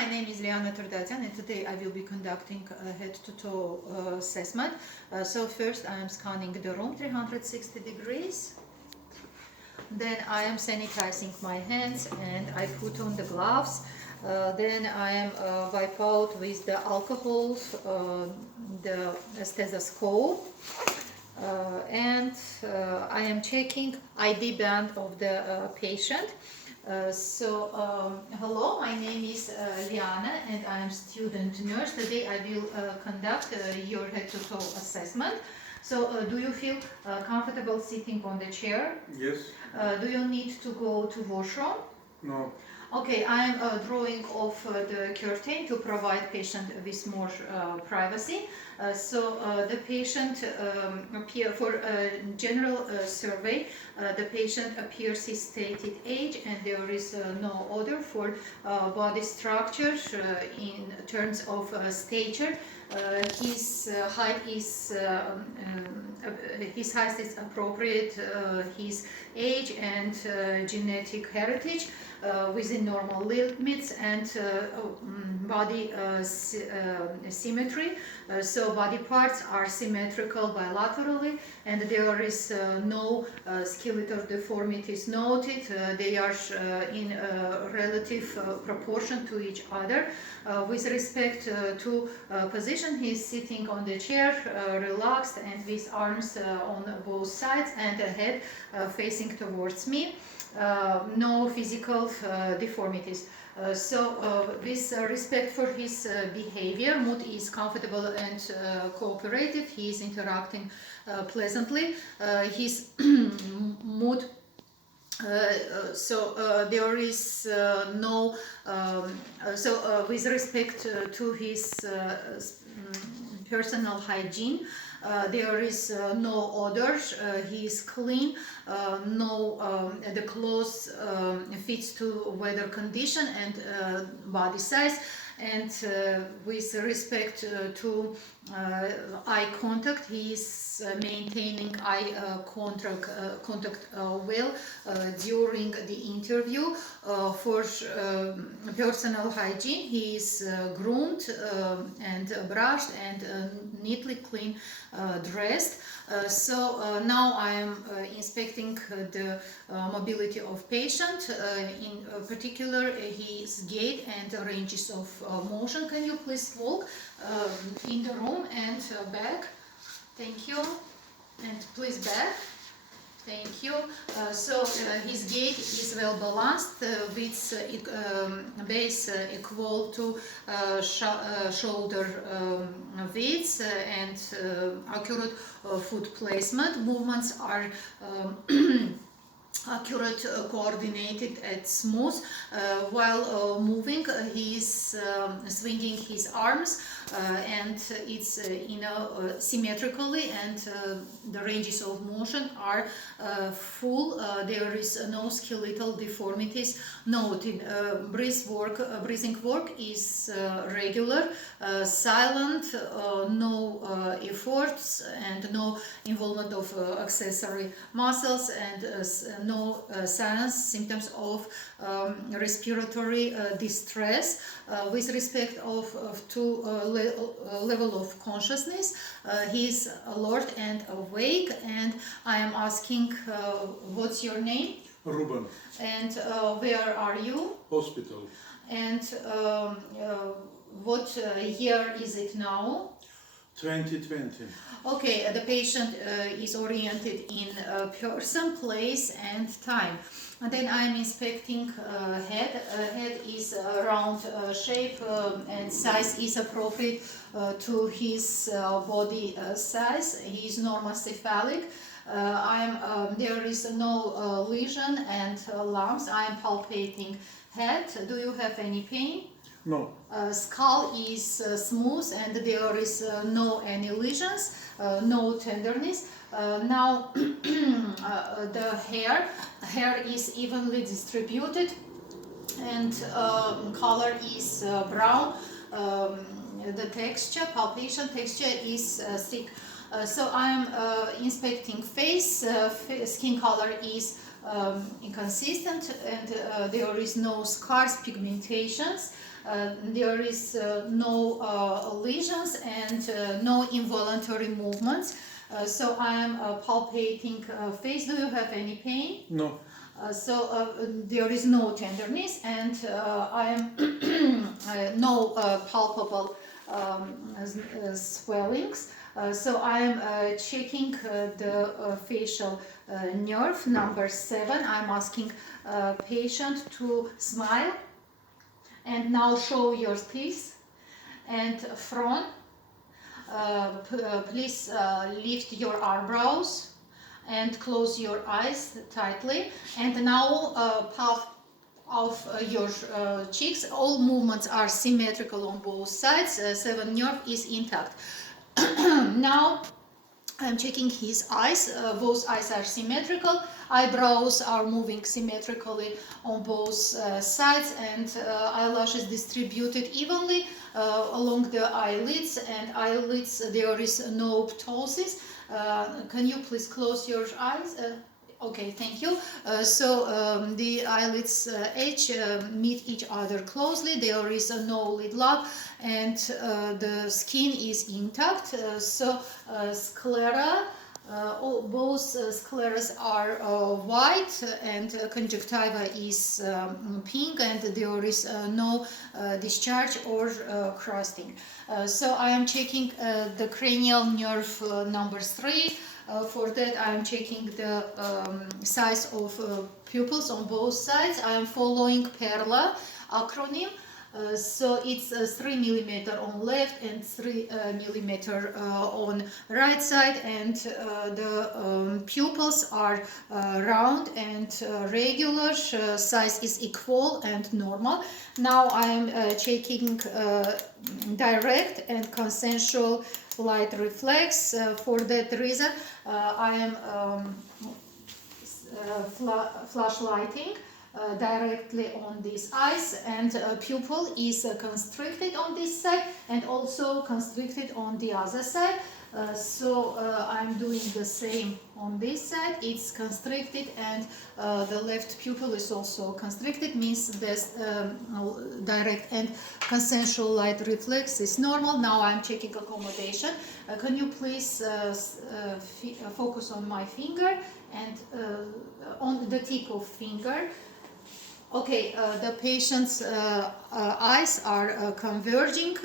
my name is Liana Turdatian and today I will be conducting a head-to-toe assessment. So first I am scanning the room 360 degrees. Then I am sanitizing my hands and I put on the gloves. Then I am wipe out with the alcohol the stethoscope. And I am checking ID band of the patient. Hello, my name is Liana and I am student nurse. Today I will conduct your head-to-toe assessment. So, do you feel comfortable sitting on the chair? Yes. Do you need to go to washroom? No. Okay, I am drawing off the curtain to provide patient with more privacy. The patient appear for general survey. The patient appears his stated age, and there is no order for body structure in terms of stature. His height is appropriate. His age and genetic heritage within normal limits, and body symmetry. So body parts are symmetrical bilaterally, and there is no skeletal deformities noted. They are in relative proportion to each other. With respect to position, he is sitting on the chair, relaxed and with arms on both sides and a head facing towards me. No physical deformities. With respect for his behavior, mood is comfortable and cooperative. He is interacting pleasantly. His mood there is no with respect to his personal hygiene, there is no odor. He is clean. The clothes fits to weather condition and body size. And with respect to eye contact, he is maintaining eye contact well during the interview. For personal hygiene, he is groomed and brushed and neatly clean dressed. Now I am inspecting the mobility of patient, in particular his gait and ranges of motion. Can you please walk in the room and back? Thank you. And please back. Thank you. His gait is well balanced with base equal to shoulder width and accurate foot placement. Movements are accurate, coordinated and smooth. While moving, he is swinging his arms and it's symmetrically, and the ranges of motion are full. There is no skeletal deformities noted. Breathing work is regular, silent, no efforts and no involvement of accessory muscles, and no signs, symptoms of respiratory distress. With respect to level of consciousness, he is alert and awake. And I am asking, what's your name? Ruben. And where are you? Hospital. And what year is it now? 2020. Okay, the patient is oriented in person, place and time. And then I'm inspecting head. Head is round shape and size is appropriate to his body size. He is normocephalic. There is no lesion and lumps. I am palpating head. Do you have any pain? No. Skull is smooth and there is no any lesions, no tenderness. Now the hair is evenly distributed and color is brown. The palpation texture is thick. So I am inspecting face. Skin color is inconsistent and there is no scars, pigmentations. There is no lesions and no involuntary movements. So I am palpating face. Do you have any pain? No. There is no tenderness and I am no palpable swellings. So I am checking the facial nerve number 7. I'm asking patient to smile and now show your teeth and front. Please lift your eyebrows and close your eyes tightly, and now puff of your cheeks. All movements are symmetrical on both sides. 7 nerve is intact. Now I'm checking his eyes. Both eyes are symmetrical. Eyebrows are moving symmetrically on both sides, and eyelashes distributed evenly along the eyelids. And eyelids, there is no ptosis. Can you please close your eyes? Okay, thank you. The eyelids edge meet each other closely. There is no lid lock, and the skin is intact. Sclera, both scleras are white, and conjunctiva is pink, and there is no discharge or crusting. So I am checking the cranial nerve number 3. For that, I am checking the size of pupils on both sides. I am following PERLA acronym. So it's 3 millimeter on left and 3 millimeter on right side, and the pupils are round and regular. Size is equal and normal. Now I am checking direct and consensual light reflex. For that reason, I am flashlighting directly on these eyes, and pupil is constricted on this side and also constricted on the other side. I'm doing the same on this side. It's constricted, and the left pupil is also constricted, means this direct and consensual light reflex is normal. Now I'm checking accommodation. Can you please focus on my finger and on the tip of finger? Okay, the patient's eyes are converging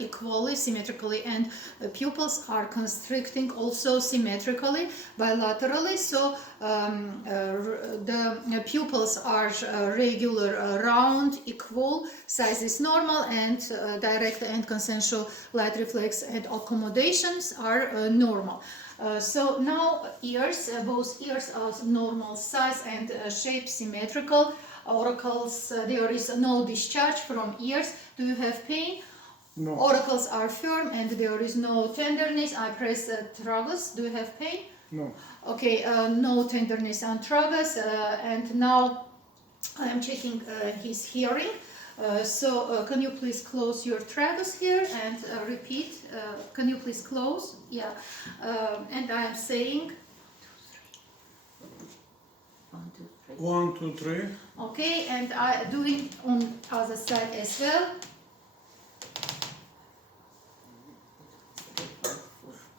equally, symmetrically, and pupils are constricting also symmetrically, bilaterally. So the pupils are regular, round, equal, size is normal, and direct and consensual light reflex and accommodations are normal. So now ears, both ears are normal size and shape symmetrical. Auricles, there is no discharge from ears. Do you have pain? No. Auricles are firm and there is no tenderness. I press the tragus. Do you have pain? No. Okay, no tenderness on tragus. And now I am checking his hearing. Can you please close your tragus here and repeat? Can you please close? Yeah. And I am saying 1, 2, 3. Okay, and I do it on other side as well.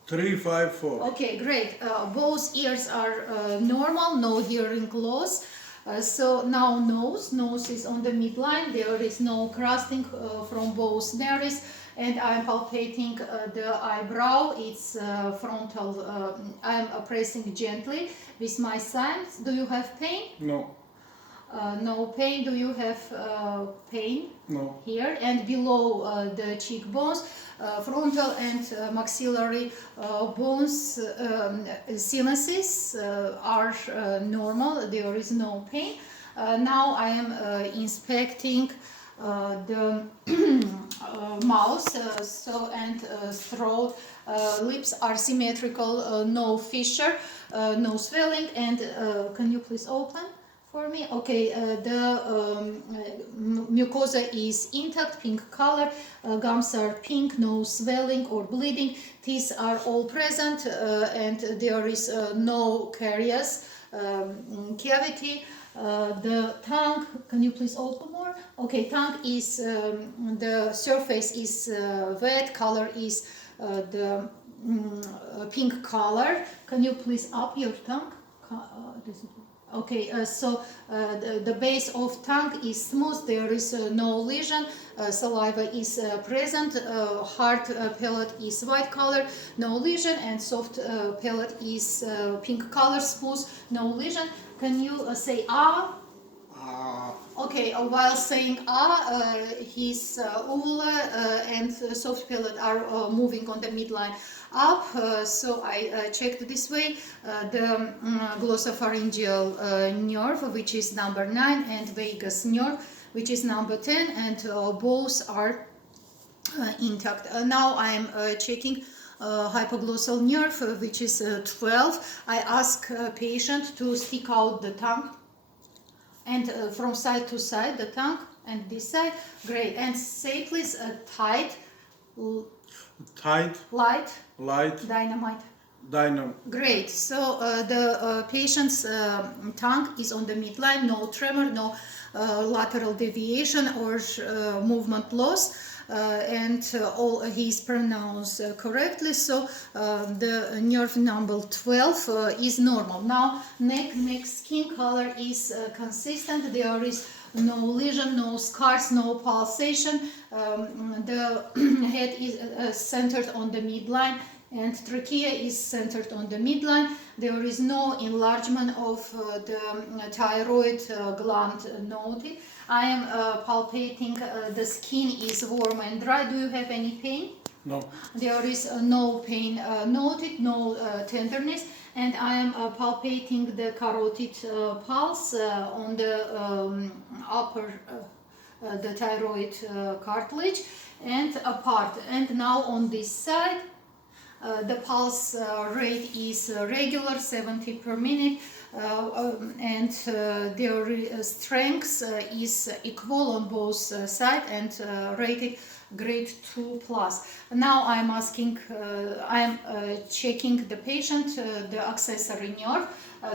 3, 5, 4. Okay, great. Both ears are normal, no hearing loss. So now nose is on the midline. There is no crusting from both nares, and I'm palpating the eyebrow. It's frontal. I'm pressing gently with my thumbs. Do you have pain? No. No pain. Do you have pain? No. Here and below the cheekbones, frontal and maxillary bones, sinuses are normal. There is no pain. Now I am inspecting the mouth, and throat. Lips are symmetrical, no fissure, no swelling. And can you please open for me? Okay, the mucosa is intact, pink color, gums are pink, no swelling or bleeding, teeth are all present, and there is no caries cavity. The tongue, can you please open more? Okay, tongue is, the surface is wet, color is the pink color. Can you please up your tongue? Okay, the base of tongue is smooth, there is no lesion, saliva is present, hard palate is white color, no lesion, and soft palate is pink color, smooth, no lesion. Can you say ah? Okay, while saying his uvula and soft palate are moving on the midline up, so I checked this way the glossopharyngeal nerve, which is number 9, and vagus nerve, which is number 10, and both are intact. Now I am checking hypoglossal nerve, which is 12. I ask patient to stick out the tongue, and from side to side, the tongue, and this side. Great. And say please tight, Tight, light, light, dynamite. dynamo. Great. So the patient's tongue is on the midline, no tremor, no lateral deviation or movement loss. And all he is pronounced correctly, so the nerve number 12 is normal. Now neck skin color is consistent, there is no lesion, no scars, no pulsation. The head is centered on the midline, and trachea is centered on the midline. There is no enlargement of the thyroid gland noted. I am palpating, the skin is warm and dry. Do you have any pain? No. There is no pain noted, no tenderness, and I am palpating the carotid pulse on the upper, the thyroid cartilage, and apart. And now on this side, the pulse rate is regular, 70 per minute, and their strength is equal on both sides and rated grade 2+. Now I'm asking, I'm checking the patient, the accessory nerve.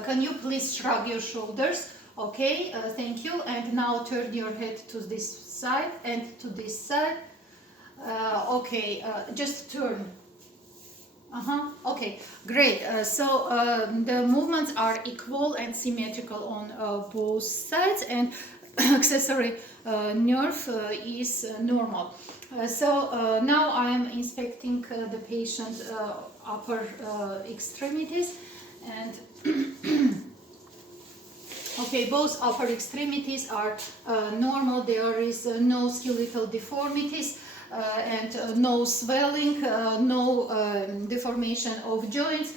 Can you please shrug your shoulders? Okay, thank you. And now turn your head to this side and to this side. Okay, just turn. Okay, great. So the movements are equal and symmetrical on both sides, and accessory nerve is normal. So now I am inspecting the patient upper extremities, and okay, both upper extremities are normal. There is no skeletal deformities. And no swelling, no deformation of joints,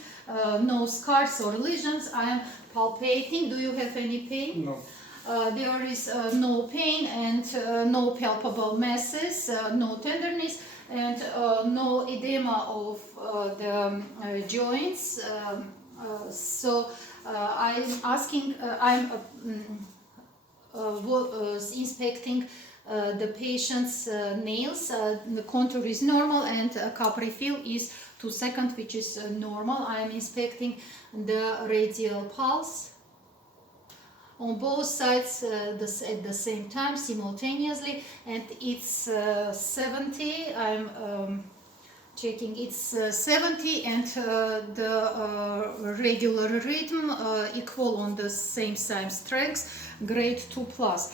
no scars or lesions. I am palpating. Do you have any pain? No. There is no pain and no palpable masses, no tenderness, and no edema of the joints. So I'm asking, I'm inspecting the patient's nails. The contour is normal, and capri fill is 2 seconds, which is normal. I am inspecting the radial pulse on both sides at the same time, simultaneously, and it's 70. I'm checking, it's 70, and the regular rhythm equal on the same strength, grade 2+.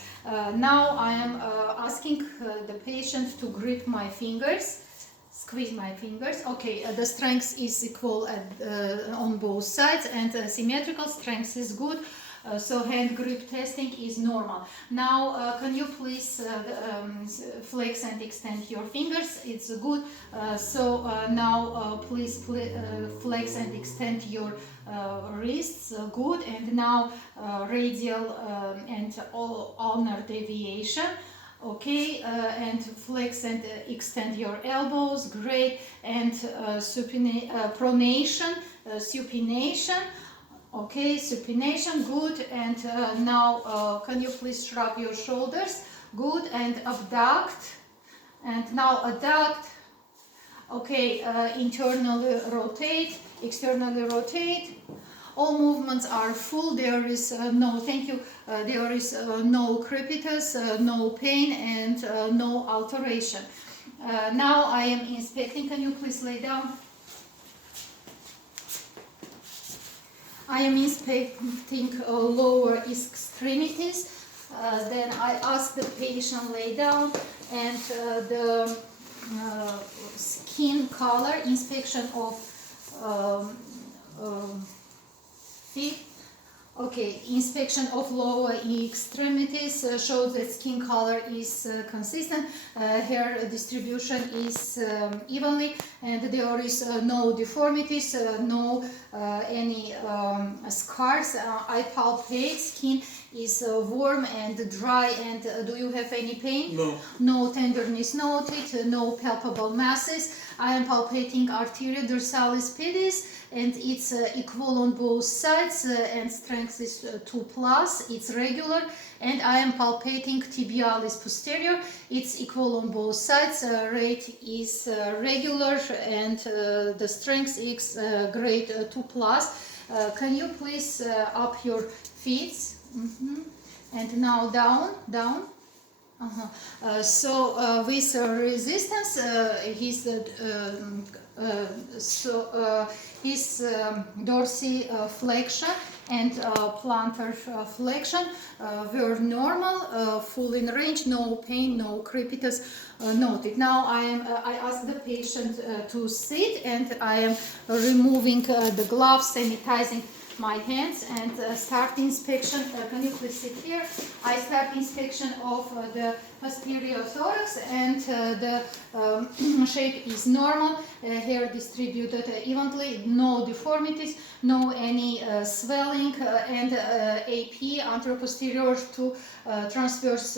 Now I am asking the patient to grip my fingers, squeeze my fingers. Okay, the strength is equal on both sides, and symmetrical strength is good. So hand grip testing is normal. Now can you please flex and extend your fingers? It's good. So now please flex and extend your wrists. Good. And now radial and ulnar deviation. Okay, and flex and extend your elbows. Great. And pronation, supination. Okay, supination, good. And now can you please shrug your shoulders? Good. And abduct. And now adduct. Okay, internally rotate, externally rotate. all movements are full. There is no, thank you, there is no crepitus, no pain, and no alteration. Now I am inspecting. Can you please lay down? I am inspecting lower extremities. Then I ask the patient lay down, and the skin color, inspection of feet. Okay, inspection of lower extremities shows that skin color is consistent, hair distribution is evenly, and there is no deformities, no any scars. I palpate, skin is warm and dry, and do you have any pain? No. No tenderness noted, no palpable masses. I am palpating arteria dorsalis pedis, and it's equal on both sides, and strength is 2+, it's regular. And I am palpating tibialis posterior, it's equal on both sides, rate is regular, and the strength is grade 2+. Can you please up your feet? And now down. With resistance, his dorsiflexion and plantar flexion were normal, full in range, no pain, no crepitus noted. Now I ask the patient to sit, and I am removing the gloves, sanitizing my hands, and start inspection. Can you please sit here? I start inspection of the posterior thorax, and the shape is normal, hair distributed evenly, no deformities, no any swelling, and AP, anteroposterior to transverse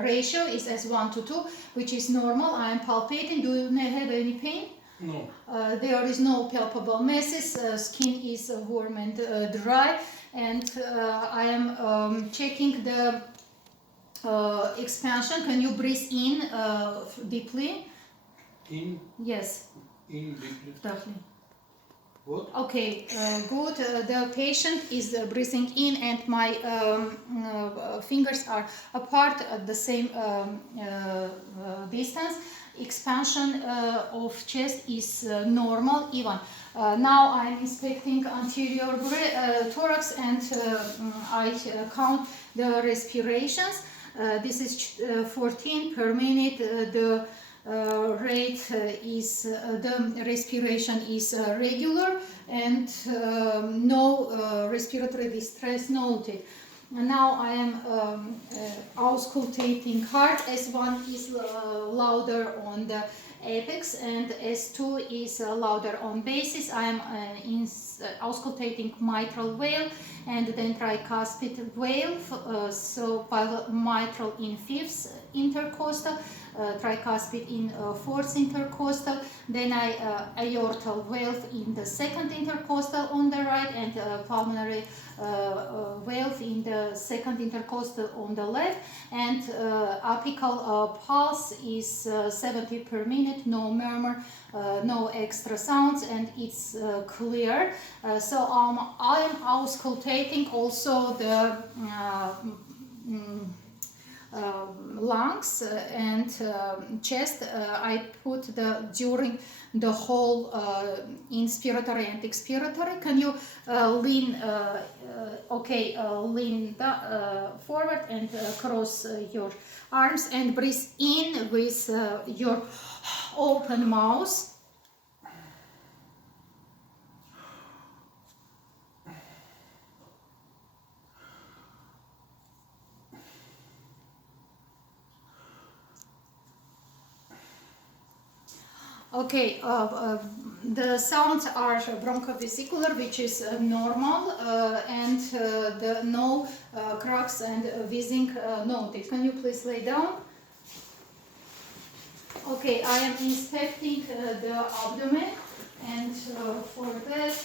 ratio is as 1:2, which is normal. I am palpating. Do you have any pain? No. There is no palpable masses, skin is warm and dry, and I am checking the expansion. Can you breathe in deeply? In? Yes. In deeply. Definitely. What? Okay, good. The patient is breathing in, and my fingers are apart at the same distance. Expansion of chest is normal, even. Now I am inspecting anterior thorax, and I count the respirations. This is 14 per minute. The rate is the respiration is regular, and no respiratory distress noted. Now I am auscultating heart. S1 is louder on the apex, and S2 is louder on basis. I am auscultating mitral valve, and then tricuspid valve, so mitral in fifth intercostal, tricuspid in fourth intercostal, then aortal valve in the second intercostal on the right, and pulmonary valve in the second intercostal on the left, and apical pulse is 70 per minute, no murmur, no extra sounds, and it's clear. So I am auscultating also the lungs and chest. I put during the whole inspiratory and expiratory. Can you lean? Lean forward and cross your arms and breathe in with your open mouth. Okay, the sounds are bronchovesicular, which is normal, and the no cracks and wheezing noted. Can you please lay down? Okay, I am inspecting the abdomen, and for that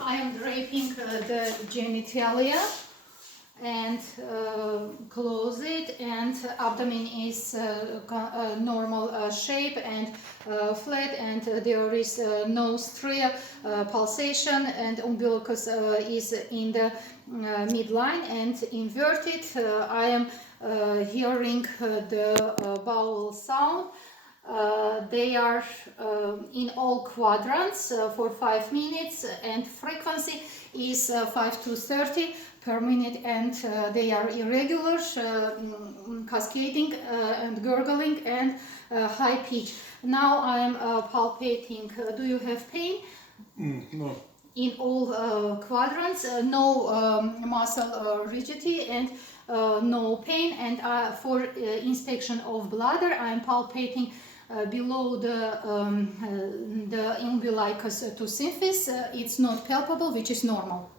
I am draping the genitalia, and close it, and abdomen is normal shape and flat, and there is no stria pulsation, and umbilicus is in the midline and inverted. I am hearing the bowel sound. They are in all quadrants for 5 minutes, and frequency is 5 to 30 per minute, and they are irregular, cascading and gurgling, and high pitch. Now I am palpating. Do you have pain? No. In all quadrants, no muscle rigidity, and no pain. And for inspection of bladder, I am palpating below the umbilicus to symphysis. It's not palpable, which is normal.